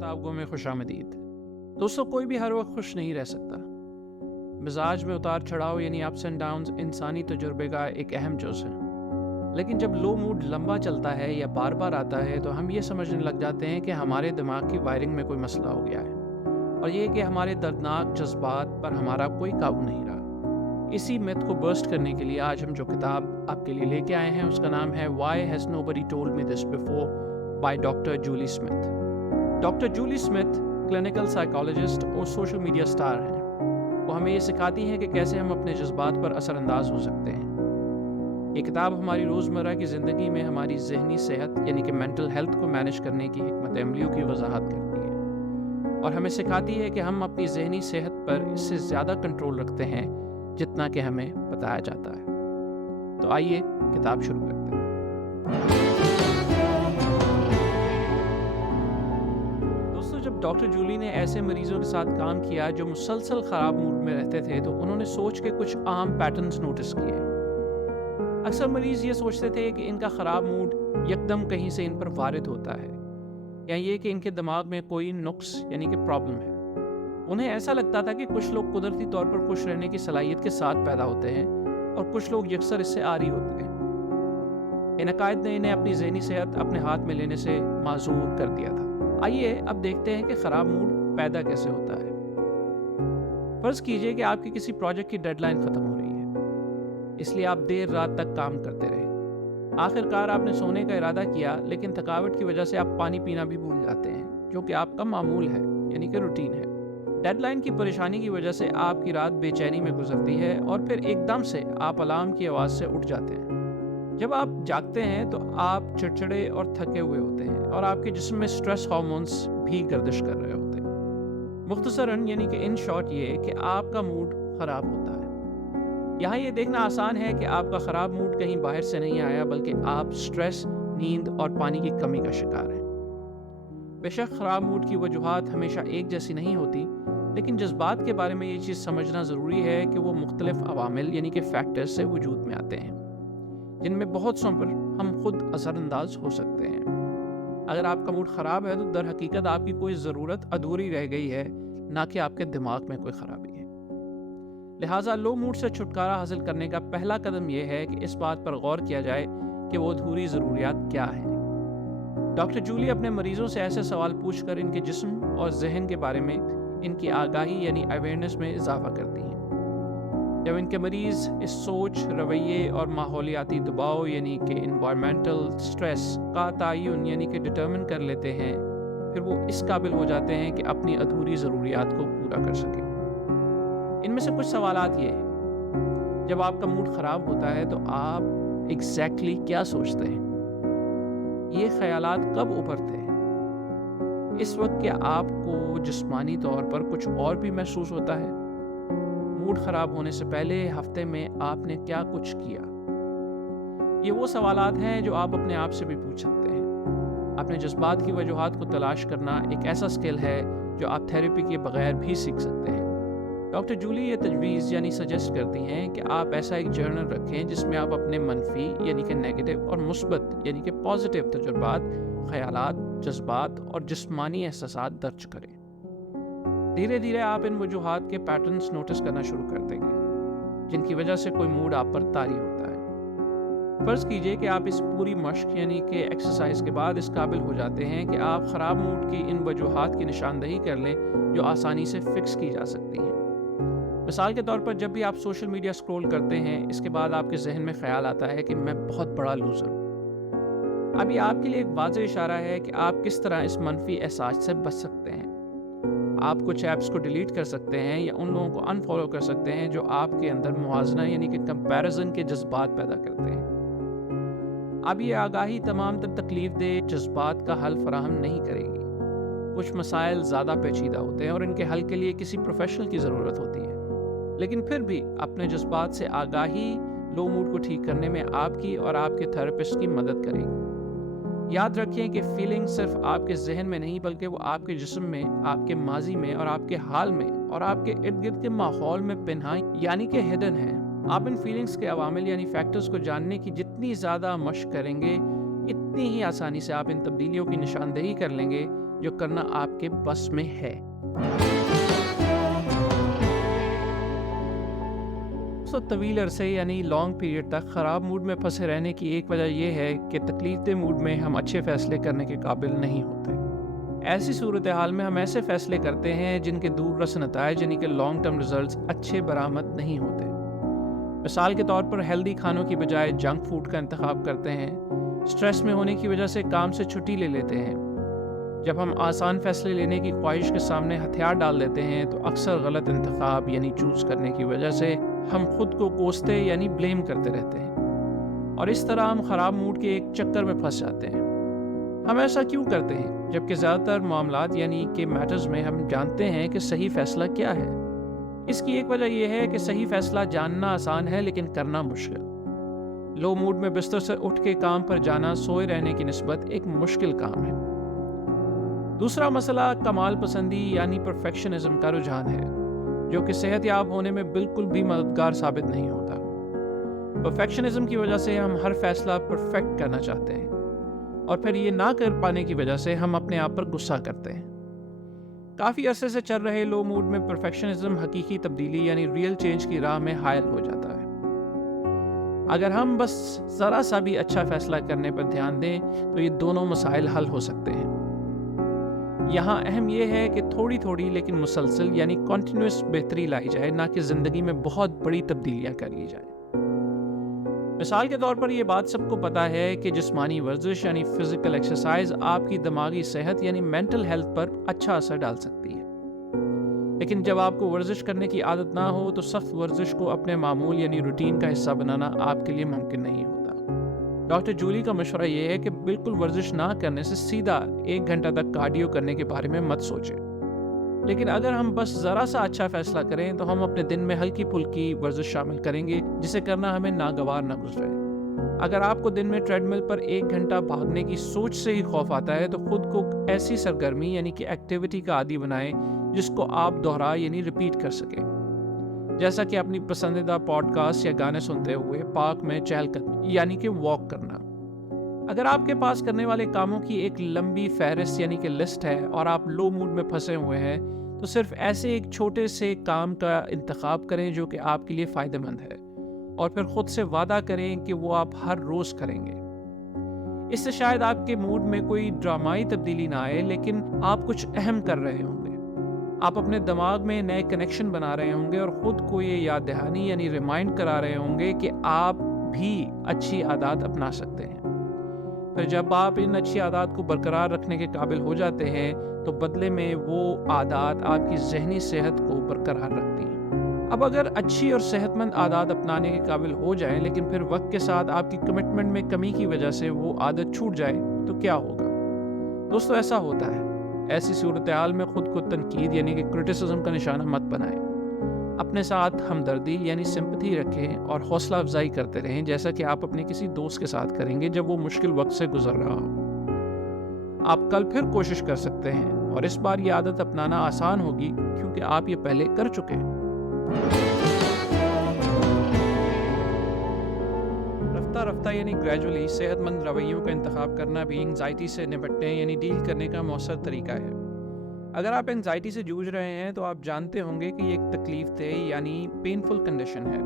किताब गो में खुशामदीद। दोस्तों, कोई भी हर वक्त खुश नहीं रह सकता। मिजाज में उतार चढ़ाव यानी अप्स एंड डाउन्स इंसानी तजुर्बे का एक अहम जुज़ है। लेकिन जब लो मूड लंबा चलता है या बार बार आता है तो हम ये समझने लग जाते हैं कि हमारे दिमाग की वायरिंग में कोई मसला हो गया है, और ये कि हमारे दर्दनाक जज्बात पर हमारा कोई काबू नहीं रहा। इसी मिथ को बर्स्ट करने के लिए आज हम जो किताब आपके लिए लेके आए हैं उसका नाम है why has nobody told me this before by doctor Julie Smith. Doctor Julie Smith clinical psychologist और सोशल मीडिया स्टार हैं। वो हमें ये सिखाती हैं कि कैसे हम अपने जज्बात पर असरअंदाज हो सकते हैं। ये किताब हमारी रोज़मर्रा की ज़िंदगी में हमारी ज़हनी सेहत यानी कि मेंटल हेल्थ को मैनेज करने की हिकमत अमलियों की वजाहत करती है, और हमें सिखाती है कि हम अपनी ज़हनी सेहत पर इससे ज़्यादा कंट्रोल रखते हैं जितना कि हमें बताया जाता है। तो आइए किताब शुरू करते हैं। दोस्तों, जब डॉक्टर जूली ने ऐसे मरीजों के साथ काम किया जो मुसलसल ख़राब मूड में रहते थे तो उन्होंने सोच के कुछ आम पैटर्न्स नोटिस किए। अक्सर मरीज़ ये सोचते थे कि इनका ख़राब मूड यकदम कहीं से इन पर वारिद होता है, या ये कि इनके दिमाग में कोई नुक्स यानी कि प्रॉब्लम है। उन्हें ऐसा लगता था कि कुछ लोग कुदरती तौर पर खुश रहने की सलाहियत के साथ पैदा होते हैं और कुछ लोग यकसर इससे आरी होते हैं। इन अकायद ने इन्हें अपनी ज़हनी सेहत अपने हाथ में लेने से माजूर कर दिया था। आइए अब देखते हैं कि ख़राब मूड पैदा कैसे होता है। फ़र्ज़ कीजिए कि आपकी किसी प्रोजेक्ट की डेडलाइन ख़त्म हो रही है, इसलिए आप देर रात तक काम करते रहे। आखिरकार आपने सोने का इरादा किया, लेकिन थकावट की वजह से आप पानी पीना भी भूल जाते हैं, जो कि आपका मामूल है यानी कि रूटीन है। डेडलाइन की परेशानी की वजह से आपकी रात बेचैनी में गुजरती है और फिर एकदम से आप अलार्म की आवाज़ से उठ जाते हैं। जब आप जागते हैं तो आप चिड़चिड़े और थके हुए होते हैं और आपके जिस्म में स्ट्रेस हार्मोन्स भी गर्दिश कर रहे होते हैं। मुख्तसरन यानी कि इन शॉर्ट ये कि आपका मूड ख़राब होता है। यहाँ ये देखना आसान है कि आपका ख़राब मूड कहीं बाहर से नहीं आया, बल्कि आप स्ट्रेस, नींद और पानी की कमी का शिकार हैं। बेशक ख़राब मूड की वजूहात हमेशा एक जैसी नहीं होती, लेकिन जज्बात के बारे में ये चीज़ समझना ज़रूरी है कि वो मुख्तलिफ अवामिल यानी कि फैक्टर्स से वजूद में आते हैं, जिनमें बहुत सौ पर हम खुद असरअंदाज हो सकते हैं। अगर आपका मूड ख़राब है तो दर हकीकत आपकी कोई ज़रूरत अधूरी रह गई है, ना कि आपके दिमाग में कोई ख़राबी है। लिहाजा लो मूड से छुटकारा हासिल करने का पहला कदम यह है कि इस बात पर गौर किया जाए कि वो अधूरी ज़रूरियात क्या हैं। डॉक्टर जूली अपने मरीज़ों से ऐसे सवाल पूछकर इनके जिस्म और जहन के बारे में इनकी आगाही यानी अवेयरनेस में इजाफा करती हैं। जब इनके मरीज़ इस सोच, रवैये और माहौलियाती दबाव यानी कि इन्वायरमेंटल स्ट्रेस का तयन यानी कि डिटर्मिन कर लेते हैं, फिर वो इस काबिल हो जाते हैं कि अपनी अधूरी ज़रूरियात को पूरा कर सकें। इनमें से कुछ सवालात ये हैं। जब आपका मूड ख़राब होता है तो आप एग्जैक्टली क्या सोचते हैं? ये ख़यालात कब उभरते हैं? इस वक्त क्या आपको जिस्मानी तौर पर कुछ और भी महसूस होता है? मूड ख़राब होने से पहले हफ्ते में आपने क्या कुछ किया? ये वो सवालात हैं जो आप अपने आप से भी पूछ सकते हैं। अपने जज्बात की वजूहात को तलाश करना एक ऐसा स्किल है जो आप थेरेपी के बगैर भी सीख सकते हैं। डॉक्टर जूली ये तजवीज़ यानी सजेस्ट करती हैं कि आप ऐसा एक जर्नल रखें जिसमें आप अपने मनफी यानी कि नेगेटिव और मुस्बत यानी कि पॉजिटिव तजुर्बात, ख़यालात, जज्बात और जिस्मानी एहसासात दर्ज करें। धीरे धीरे आप इन वजूहात के पैटर्न्स नोटिस करना शुरू कर देंगे जिनकी वजह से कोई मूड आप पर तारी होता है। फ़र्ज़ कीजिए कि आप इस पूरी मश्क यानी कि एक्सरसाइज के बाद इस काबिल हो जाते हैं कि आप ख़राब मूड की इन वजूहात की निशानदही कर लें जो आसानी से फ़िक्स की जा सकती हैं। मिसाल के तौर पर जब भी आप सोशल मीडिया स्क्रॉल करते हैं, इसके बाद आपके जहन में ख्याल आता है कि मैं बहुत बड़ा लूज़र हूँ। अब ये आपके लिए एक वाज़ेह इशारा है कि आप किस तरह इस मनफी एहसास से बच सकते हैं। आप कुछ ऐप्स को डिलीट कर सकते हैं या उन लोगों को अनफॉलो कर सकते हैं जो आपके अंदर मुवाजना यानी कि कंपैरिजन के जज्बात पैदा करते हैं। अब ये आगाही तमाम तकलीफ दे जज्बात का हल फराहम नहीं करेगी। कुछ मसाइल ज़्यादा पेचीदा होते हैं और इनके हल के लिए किसी प्रोफेशनल की ज़रूरत होती है, लेकिन फिर भी अपने जज्बात से आगाही लो मूड को ठीक करने में आपकी और आपके थेरेपिस्ट की मदद करेगी। याद रखें कि फीलिंग सिर्फ आपके जहन में नहीं, बल्कि वो आपके जिस्म में, आपके माजी में और आपके हाल में और आपके इर्द गिर्द के माहौल में पिन्हाई यानी कि हिडन है। आप इन फीलिंग्स के अवामिल यानी फैक्टर्स को जानने की जितनी ज़्यादा मशक करेंगे, इतनी ही आसानी से आप इन तब्दीलियों की निशानदेही कर लेंगे जो करना आपके बस में है। तवील अरसे यानी लॉन्ग पीरियड तक ख़राब मूड में फंसे रहने की एक वजह यह है कि तकलीफ मूड में हम अच्छे फ़ैसले करने के काबिल नहीं होते। ऐसी सूरत हाल में हम ऐसे फ़ैसले करते हैं जिनके दूर रस नताइज यानी कि लॉन्ग टर्म रिजल्ट्स अच्छे बरामद नहीं होते। मिसाल के तौर पर हेल्दी खानों की बजाय जंक फूड का इंतखाब करते हैं, स्ट्रेस में होने की वजह से काम से छुट्टी ले लेते हैं। जब हम आसान फ़ैसले लेने की ख्वाहिश के सामने हथियार डाल देते हैं तो अक्सर गलत इंतखाब यानी चूज़ करने की वजह से हम खुद को कोसते यानी ब्लेम करते रहते हैं, और इस तरह हम ख़राब मूड के एक चक्कर में फंस जाते हैं। हम ऐसा क्यों करते हैं जबकि ज़्यादातर मामलात यानी कि मैटर्स में हम जानते हैं कि सही फ़ैसला क्या है? इसकी एक वजह यह है कि सही फ़ैसला जानना आसान है लेकिन करना मुश्किल। लो मूड में बिस्तर से उठ के काम पर जाना सोए रहने की निस्बत एक मुश्किल काम है। दूसरा मसला कमाल पसंदी यानी परफेक्शनिज्म का रुझान है, जो कि सेहतयाब होने में बिल्कुल भी मददगार साबित नहीं होता। परफेक्शनिज्म की वजह से हम हर फैसला परफेक्ट करना चाहते हैं, और फिर ये ना कर पाने की वजह से हम अपने आप पर गुस्सा करते हैं। काफ़ी अरसे से चल रहे लो मूड में परफेक्शनिज्म हकीकी तब्दीली यानी रियल चेंज की राह में हायल हो जाता है। अगर हम बस ज़रा सा भी अच्छा फैसला करने पर ध्यान दें तो ये दोनों मसाइल हल हो सकते हैं। यहाँ अहम यह है कि थोड़ी थोड़ी लेकिन मुसलसल यानी कॉन्टिन्यूस बेहतरी लाई जाए, ना कि ज़िंदगी में बहुत बड़ी तब्दीलियाँ कर ली जाए। मिसाल के तौर पर यह बात सबको पता है कि जिस्मानी वर्जिश यानी फिजिकल एक्सरसाइज आपकी दिमागी सेहत यानी मेंटल हेल्थ पर अच्छा असर डाल सकती है, लेकिन जब आपको वर्जिश करने की आदत ना हो तो सख्त वर्जिश को अपने मामूल यानी रूटीन का हिस्सा बनाना आपके लिए मुमकिन नहीं होता। डॉक्टर जूली का मशवरा यह है कि बिल्कुल वर्जिश ना करने से सीधा 1 घंटा तक कार्डियो करने के बारे में मत सोचें, लेकिन अगर हम बस ज़रा सा अच्छा फैसला करें तो हम अपने दिन में हल्की फुल्की वर्जिश शामिल करेंगे, जिसे करना हमें नागवार न गुजरे। अगर आपको दिन में ट्रेडमिल पर 1 घंटा भागने की सोच से ही खौफ आता है तो खुद को ऐसी सरगर्मी यानी कि एक्टिविटी का आदी बनाएं जिसको आप दोहरा यानी रिपीट कर सकें, जैसा कि अपनी पसंदीदा पॉडकास्ट या गाने सुनते हुए पार्क में चहलकदमी यानी कि वॉक करना। अगर आपके पास करने वाले कामों की एक लंबी फहरिस्त यानी कि लिस्ट है और आप लो मूड में फंसे हुए हैं तो सिर्फ ऐसे एक छोटे से काम का इंतखाब करें जो कि आपके लिए फ़ायदेमंद है, और फिर खुद से वादा करें कि वो आप हर रोज़ करेंगे। इससे शायद आपके मूड में कोई ड्रामाई तब्दीली ना आए, लेकिन आप कुछ अहम कर रहे होंगे। आप अपने दिमाग में नए कनेक्शन बना रहे होंगे और ख़ुद को ये याद दहानी यानी रिमाइंड करा रहे होंगे कि आप भी अच्छी आदत अपना सकते हैं। फिर जब आप इन अच्छी आदत को बरकरार रखने के काबिल हो जाते हैं तो बदले में वो आदत आपकी जहनी सेहत को बरकरार रखती हैं। अब अगर अच्छी और सेहतमंद आदत अपनाने के काबिल हो जाए लेकिन फिर वक्त के साथ आपकी कमिटमेंट में कमी की वजह से वो आदत छूट जाए तो क्या होगा? दोस्तों, ऐसा होता है। ऐसी सूरत हाल में खुद को तनकीद यानी कि क्रिटिसिज्म का निशाना मत बनाएं। अपने साथ हमदर्दी यानी सिंपैथी रखें और हौसला अफजाई करते रहें, जैसा कि आप अपने किसी दोस्त के साथ करेंगे जब वो मुश्किल वक्त से गुजर रहा हो। आप कल फिर कोशिश कर सकते हैं और इस बार ये आदत अपनाना आसान होगी क्योंकि आप ये पहले कर चुके हैं। रफ्ता रफ्ता यानी ग्रेजुअली सेहतमंद रवैयों का इंतखाब करना भी एंग्जाइटी से निपटने यानी डील करने का मौसर तरीका है। अगर आप एंग्जाइटी से जूझ रहे हैं तो आप जानते होंगे कि ये एक तकलीफ दे यानी पेनफुल कंडीशन है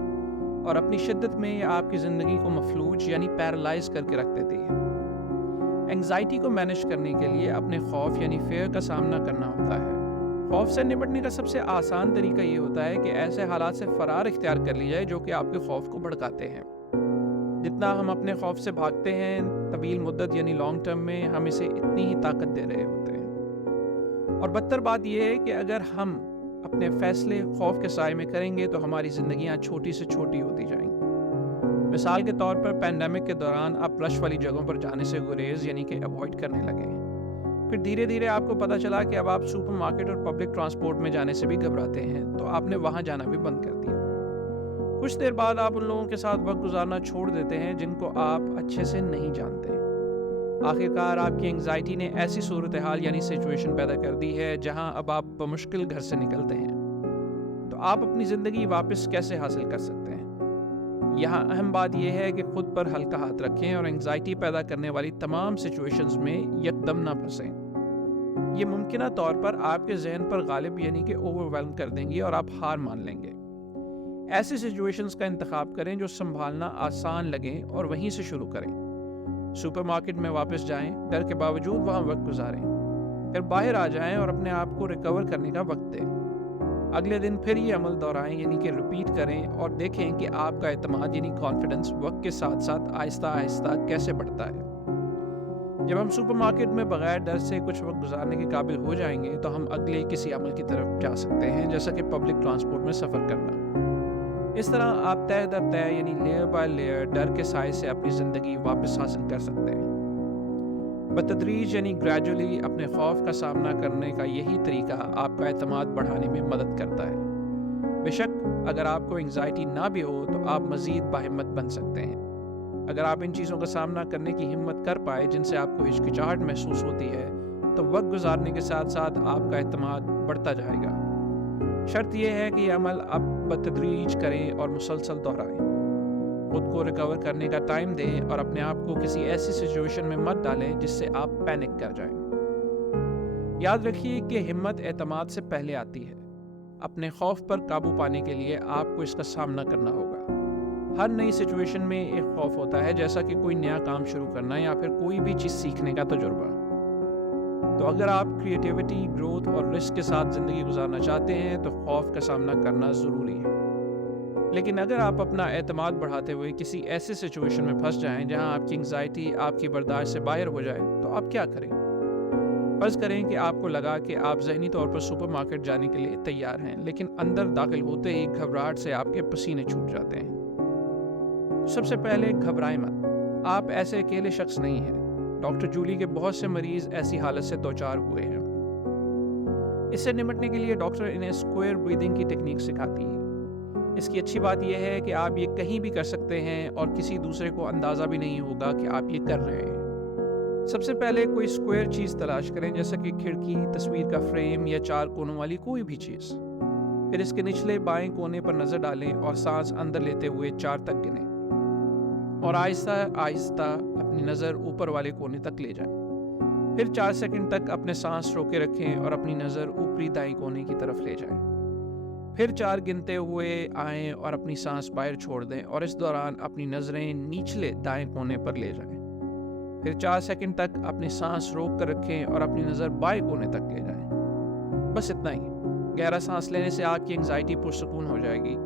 और अपनी शिद्दत में यह आपकी ज़िंदगी को मफलूज यानी पैरालाइज करके रख देती है। एंग्जाइटी को मैनेज करने के लिए अपने खौफ यानी फेयर का सामना करना होता है। खौफ से निपटने का सबसे आसान तरीका ये होता है कि ऐसे हालात से फरार इख्तियार कर ली जाए जो कि आपके खौफ को भड़काते हैं। जितना हम अपने खौफ से भागते हैं तवील मुद्दत यानी लॉन्ग टर्म में हम इसे इतनी ही ताकत दे रहे होते हैं। और बदतर बात यह है कि अगर हम अपने फैसले खौफ के साए में करेंगे तो हमारी ज़िंदगियां छोटी से छोटी होती जाएंगी। मिसाल के तौर पर पैंडेमिक के दौरान आप रश वाली जगहों पर जाने से गुरेज यानी कि अवॉइड करने लगे। फिर धीरे धीरे आपको पता चला कि अब आप सुपरमार्केट और पब्लिक ट्रांसपोर्ट में जाने से भी घबराते हैं, तो आपने वहाँ जाना भी बंद कर दिया। कुछ देर बाद आप उन लोगों के साथ वक्त गुजारना छोड़ देते हैं जिनको आप अच्छे से नहीं जानते। आखिरकार आपकी एंग्जाइटी ने ऐसी सूरत हाल यानी सिचुएशन पैदा कर दी है जहां अब आप बमुश्किल घर से निकलते हैं। तो आप अपनी ज़िंदगी वापस कैसे हासिल कर सकते हैं? यहाँ अहम बात यह है कि खुद पर हल्का हाथ रखें और एंग्जाइटी पैदा करने वाली तमाम सिचुएशंस में यकदम ना फंसें। یہ ممکنہ طور پر آپ کے ذہن پر غالب یعنی کہ اوورویلم کر دیں گی اور آپ ہار مان لیں گے۔ ایسی سچویشنز کا انتخاب کریں جو سنبھالنا آسان لگیں اور وہیں سے شروع کریں۔ سپر مارکیٹ میں واپس جائیں، ڈر کے باوجود وہاں وقت گزاریں، پھر باہر آ جائیں اور اپنے آپ کو ریکور کرنے کا وقت دیں۔ اگلے دن پھر یہ عمل دہرائیں یعنی کہ ریپیٹ کریں اور دیکھیں کہ آپ کا اعتماد یعنی کانفیڈنس وقت کے ساتھ ساتھ آہستہ آہستہ کیسے بڑھتا ہے۔ جب ہم سپر مارکیٹ میں بغیر ڈر سے کچھ وقت گزارنے کے قابل ہو جائیں گے تو ہم اگلے کسی عمل کی طرف جا سکتے ہیں، جیسا کہ پبلک ٹرانسپورٹ میں سفر کرنا۔ اس طرح آپ تہہ در تہہ یعنی لیئر بائی لیئر ڈر کے سائے سے اپنی زندگی واپس حاصل کر سکتے ہیں۔ بتدریج یعنی گریجولی اپنے خوف کا سامنا کرنے کا یہی طریقہ آپ کا اعتماد بڑھانے میں مدد کرتا ہے۔ بے شک اگر آپ کو انگزائٹی نہ بھی ہو تو آپ مزید باہمت بن سکتے ہیں۔ اگر آپ ان چیزوں کا سامنا کرنے کی ہمت کر پائے جن سے آپ کو ہچکچاہٹ محسوس ہوتی ہے تو وقت گزارنے کے ساتھ ساتھ آپ کا اعتماد بڑھتا جائے گا۔ شرط یہ ہے کہ یہ عمل آپ بتدریج کریں اور مسلسل دہرائیں۔ خود کو ریکور کرنے کا ٹائم دیں اور اپنے آپ کو کسی ایسی سچویشن میں مت ڈالیں جس سے آپ پینک کر جائیں۔ یاد رکھیے کہ ہمت اعتماد سے پہلے آتی ہے۔ اپنے خوف پر قابو پانے کے لیے آپ کو اس کا سامنا کرنا ہوگا۔ ہر نئی سچویشن میں ایک خوف ہوتا ہے، جیسا کہ کوئی نیا کام شروع کرنا یا پھر کوئی بھی چیز سیکھنے کا تجربہ۔ تو اگر آپ کریٹیوٹی، گروتھ اور رسک کے ساتھ زندگی گزارنا چاہتے ہیں تو خوف کا سامنا کرنا ضروری ہے۔ لیکن اگر آپ اپنا اعتماد بڑھاتے ہوئے کسی ایسے سچویشن میں پھنس جائیں جہاں آپ کی انگزائٹی آپ کی برداشت سے باہر ہو جائے تو آپ کیا کریں؟ فرض کریں کہ آپ کو لگا کہ آپ ذہنی طور پر سپر مارکیٹ جانے کے لیے تیار ہیں، لیکن اندر داخل ہوتے ہی گھبراہٹ سے آپ کے پسینے چھوٹ جاتے ہیں۔ سب سے پہلے گھبرائیں مت، آپ ایسے اکیلے شخص نہیں ہیں۔ ڈاکٹر جولی کے بہت سے مریض ایسی حالت سے دوچار ہوئے ہیں۔ اس سے نمٹنے کے لیے ڈاکٹر انہیں اسکوئر بریدنگ کی ٹیکنیک سکھاتی ہے۔ اس کی اچھی بات یہ ہے کہ آپ یہ کہیں بھی کر سکتے ہیں اور کسی دوسرے کو اندازہ بھی نہیں ہوگا کہ آپ یہ کر رہے ہیں۔ سب سے پہلے کوئی اسکوئر چیز تلاش کریں، جیسا کہ کھڑکی، تصویر کا فریم یا 4 کونوں والی کوئی بھی چیز۔ پھر اس کے نچلے بائیں کونے پر نظر ڈالیں اور سانس اندر لیتے ہوئے 4 تک گنیں اور آہستہ آہستہ اپنی نظر اوپر والے کونے تک لے جائیں۔ پھر 4 سیکنڈ تک اپنے سانس روکے رکھیں اور اپنی نظر اوپری دائیں کونے کی طرف لے جائیں۔ پھر 4 گنتے ہوئے آئیں اور اپنی سانس باہر چھوڑ دیں اور اس دوران اپنی نظریں نیچلے دائیں کونے پر لے جائیں۔ پھر 4 سیکنڈ تک اپنی سانس روک کر رکھیں اور اپنی نظر بائیں کونے تک لے جائیں۔ بس اتنا ہی۔ گہرا سانس لینے سے آپ کی انگزائٹی پرسکون ہو جائے گی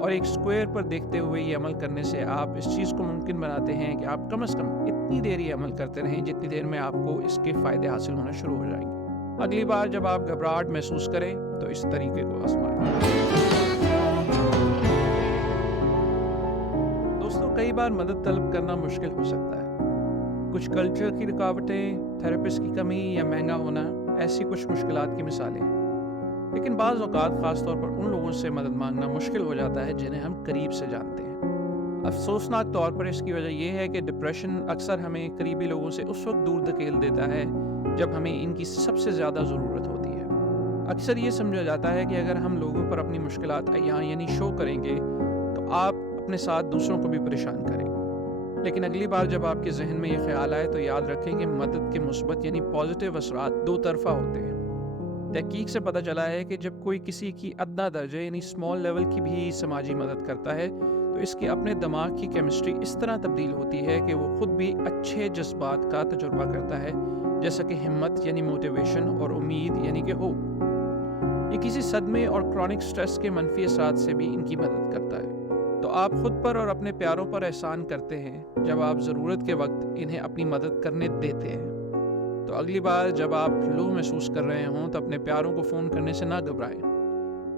اور ایک اسکوئر پر دیکھتے ہوئے یہ عمل کرنے سے آپ اس چیز کو ممکن بناتے ہیں کہ آپ کم از کم اتنی دیر یہ عمل کرتے رہیں جتنی دیر میں آپ کو اس کے فائدے حاصل ہونا شروع ہو جائیں گے۔ اگلی بار جب آپ گھبراہٹ محسوس کریں تو اس طریقے کو آزمائیں۔ دوستوں، کئی بار مدد طلب کرنا مشکل ہو سکتا ہے۔ کچھ کلچر کی رکاوٹیں، تھراپسٹ کی کمی یا مہنگا ہونا ایسی کچھ مشکلات کی مثالیں ہیں۔ لیکن بعض اوقات خاص طور پر ان لوگوں سے مدد مانگنا مشکل ہو جاتا ہے جنہیں ہم قریب سے جانتے ہیں۔ افسوسناک طور پر اس کی وجہ یہ ہے کہ ڈپریشن اکثر ہمیں قریبی لوگوں سے اس وقت دور دھکیل دیتا ہے جب ہمیں ان کی سب سے زیادہ ضرورت ہوتی ہے۔ اکثر یہ سمجھا جاتا ہے کہ اگر ہم لوگوں پر اپنی مشکلات عیاں یعنی شو کریں گے تو آپ اپنے ساتھ دوسروں کو بھی پریشان کریں گے۔ لیکن اگلی بار جب آپ کے ذہن میں یہ خیال آئے تو یاد رکھیں کہ مدد کے مثبت یعنی پازیٹیو اثرات 2 طرفہ ہوتے ہیں۔ تحقیق سے پتہ چلا ہے کہ جب کوئی کسی کی ادنا درجے یعنی اسمال لیول کی بھی سماجی مدد کرتا ہے تو اس کی اپنے دماغ کی کیمسٹری اس طرح تبدیل ہوتی ہے کہ وہ خود بھی اچھے جذبات کا تجربہ کرتا ہے، جیسا کہ ہمت یعنی موٹیویشن اور امید یعنی کہ ہوپ۔ یہ کسی صدمے اور کرونک سٹریس کے منفی اثرات سے بھی ان کی مدد کرتا ہے۔ تو آپ خود پر اور اپنے پیاروں پر احسان کرتے ہیں جب آپ ضرورت کے وقت انہیں اپنی مدد کرنے دیتے ہیں۔ تو اگلی بار جب آپ لو محسوس کر رہے ہوں تو اپنے پیاروں کو فون کرنے سے نہ گھبرائیں۔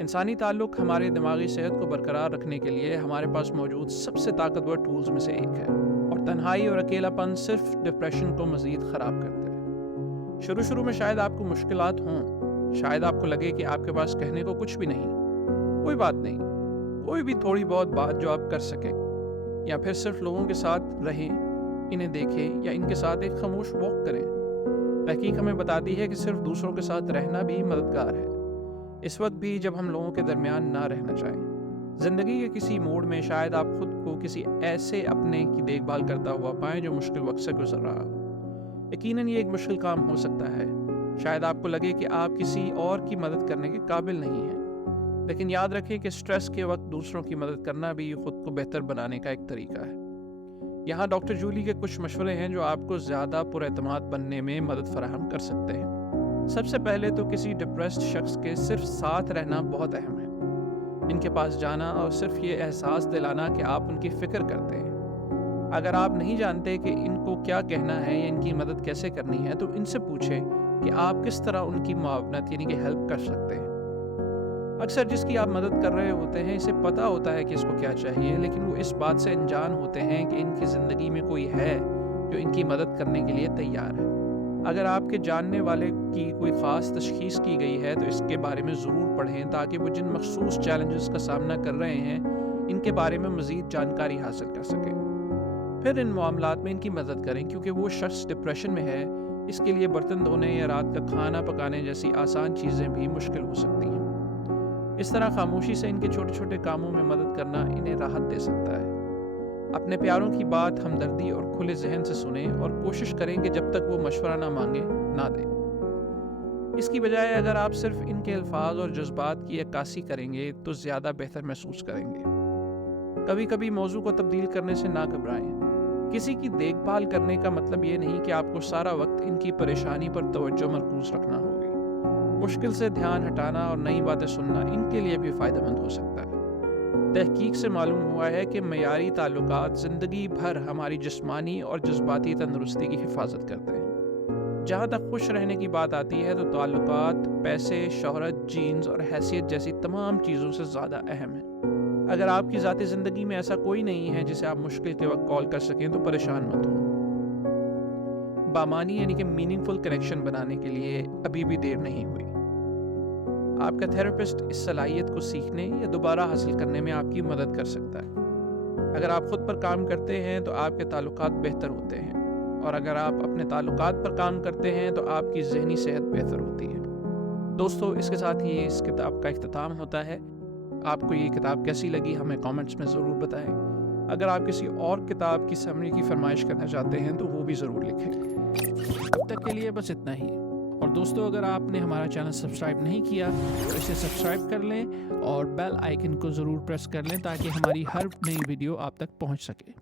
انسانی تعلق ہمارے دماغی صحت کو برقرار رکھنے کے لیے ہمارے پاس موجود سب سے طاقتور ٹولز میں سے ایک ہے، اور تنہائی اور اکیلا پن صرف ڈپریشن کو مزید خراب کرتے ہیں۔ شروع میں شاید آپ کو مشکلات ہوں، شاید آپ کو لگے کہ آپ کے پاس کہنے کو کچھ بھی نہیں۔ کوئی بات نہیں، کوئی بھی تھوڑی بہت بات جو آپ کر سکیں، یا پھر صرف لوگوں کے ساتھ رہیں، انہیں دیکھیں یا ان کے ساتھ ایک خاموش واک کریں۔ تحقیق ہمیں بتاتی ہے کہ صرف دوسروں کے ساتھ رہنا بھی مددگار ہے، اس وقت بھی جب ہم لوگوں کے درمیان نہ رہنا چاہیں۔ زندگی کے کسی موڑ میں شاید آپ خود کو کسی ایسے اپنے کی دیکھ بھال کرتا ہوا پائیں جو مشکل وقت سے گزر رہا ہو۔ یقیناً یہ ایک مشکل کام ہو سکتا ہے، شاید آپ کو لگے کہ آپ کسی اور کی مدد کرنے کے قابل نہیں ہیں، لیکن یاد رکھیں کہ سٹریس کے وقت دوسروں کی مدد کرنا بھی خود کو بہتر بنانے کا ایک طریقہ ہے۔ یہاں ڈاکٹر جولی کے کچھ مشورے ہیں جو آپ کو زیادہ پراعتماد بننے میں مدد فراہم کر سکتے ہیں۔ سب سے پہلے تو کسی ڈپریسڈ شخص کے صرف ساتھ رہنا بہت اہم ہے۔ ان کے پاس جانا اور صرف یہ احساس دلانا کہ آپ ان کی فکر کرتے ہیں۔ اگر آپ نہیں جانتے کہ ان کو کیا کہنا ہے یا ان کی مدد کیسے کرنی ہے تو ان سے پوچھیں کہ آپ کس طرح ان کی معاونت یعنی کہ ہیلپ کر سکتے ہیں۔ اکثر جس کی آپ مدد کر رہے ہوتے ہیں اسے پتہ ہوتا ہے کہ اس کو کیا چاہیے، لیکن وہ اس بات سے انجان ہوتے ہیں کہ ان کی زندگی میں کوئی ہے جو ان کی مدد کرنے کے لیے تیار ہے۔ اگر آپ کے جاننے والے کی کوئی خاص تشخیص کی گئی ہے تو اس کے بارے میں ضرور پڑھیں تاکہ وہ جن مخصوص چیلنجز کا سامنا کر رہے ہیں ان کے بارے میں مزید جانکاری حاصل کر سکیں۔ پھر ان معاملات میں ان کی مدد کریں، کیونکہ وہ شخص ڈپریشن میں ہے، اس کے لیے برتن دھونے یا رات کا کھانا پکانے جیسی آسان چیزیں بھی مشکل ہو سکتی ہیں۔ اس طرح خاموشی سے ان کے چھوٹے چھوٹے کاموں میں مدد کرنا انہیں راحت دے سکتا ہے۔ اپنے پیاروں کی بات ہمدردی اور کھلے ذہن سے سنیں اور کوشش کریں کہ جب تک وہ مشورہ نہ مانگے نہ دیں۔ اس کی بجائے اگر آپ صرف ان کے الفاظ اور جذبات کی عکاسی کریں گے تو زیادہ بہتر محسوس کریں گے۔ کبھی کبھی موضوع کو تبدیل کرنے سے نہ گھبرائیں۔ کسی کی دیکھ بھال کرنے کا مطلب یہ نہیں کہ آپ کو سارا وقت ان کی پریشانی پر توجہ مرکوز رکھنا ہوگی۔ مشکل سے دھیان ہٹانا اور نئی باتیں سننا ان کے لیے بھی فائدہ مند ہو سکتا ہے۔ تحقیق سے معلوم ہوا ہے کہ معیاری تعلقات زندگی بھر ہماری جسمانی اور جذباتی تندرستی کی حفاظت کرتے ہیں۔ جہاں تک خوش رہنے کی بات آتی ہے تو تعلقات پیسے، شہرت، جینز اور حیثیت جیسی تمام چیزوں سے زیادہ اہم ہیں۔ اگر آپ کی ذاتی زندگی میں ایسا کوئی نہیں ہے جسے آپ مشکل کے وقت کال کر سکیں تو پریشان مت ہوں۔ بامانی یعنی کہ میننگ فل کنیکشن بنانے کے لیے ابھی بھی دیر نہیں ہوئی۔ آپ کا تھراپسٹ اس صلاحیت کو سیکھنے یا دوبارہ حاصل کرنے میں آپ کی مدد کر سکتا ہے۔ اگر آپ خود پر کام کرتے ہیں تو آپ کے تعلقات بہتر ہوتے ہیں، اور اگر آپ اپنے تعلقات پر کام کرتے ہیں تو آپ کی ذہنی صحت بہتر ہوتی ہے۔ دوستو، اس کے ساتھ ہی اس کتاب کا اختتام ہوتا ہے۔ آپ کو یہ کتاب کیسی لگی ہمیں کامنٹس میں ضرور بتائیں۔ اگر آپ کسی اور کتاب کی سمری کی فرمائش کرنا چاہتے ہیں تو وہ بھی ضرور لکھیں۔ اب تک کے لیے بس اتنا ہی۔ اور دوستو، اگر آپ نے ہمارا چینل سبسکرائب نہیں کیا تو اسے سبسکرائب کر لیں اور بیل آئیکن کو ضرور پریس کر لیں تاکہ ہماری ہر نئی ویڈیو آپ تک پہنچ سکے۔